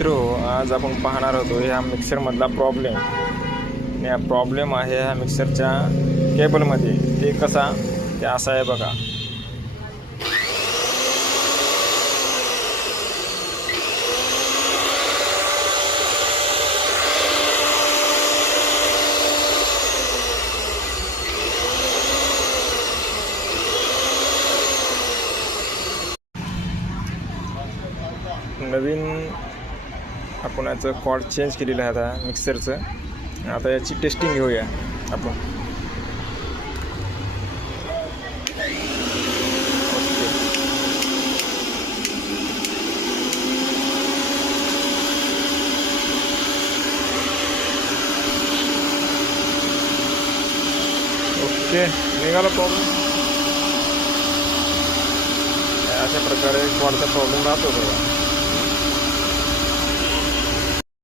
मित्र, आज आपण पाहणार होतो ह्या मिक्सरमधला प्रॉब्लेम. या प्रॉब्लेम आहे ह्या मिक्सरच्या केबलमध्ये. ते कसा ते असा आहे बघा. नवीन आपण याचं कॉर्ड चेंज केलेलं आहे आता मिक्सरचं. आता याची टेस्टिंग घेऊया आपण. ओके, निघाला प्रॉब्लेम. अशा प्रकारे कॉर्डचा प्रॉब्लेम राहतो बघा.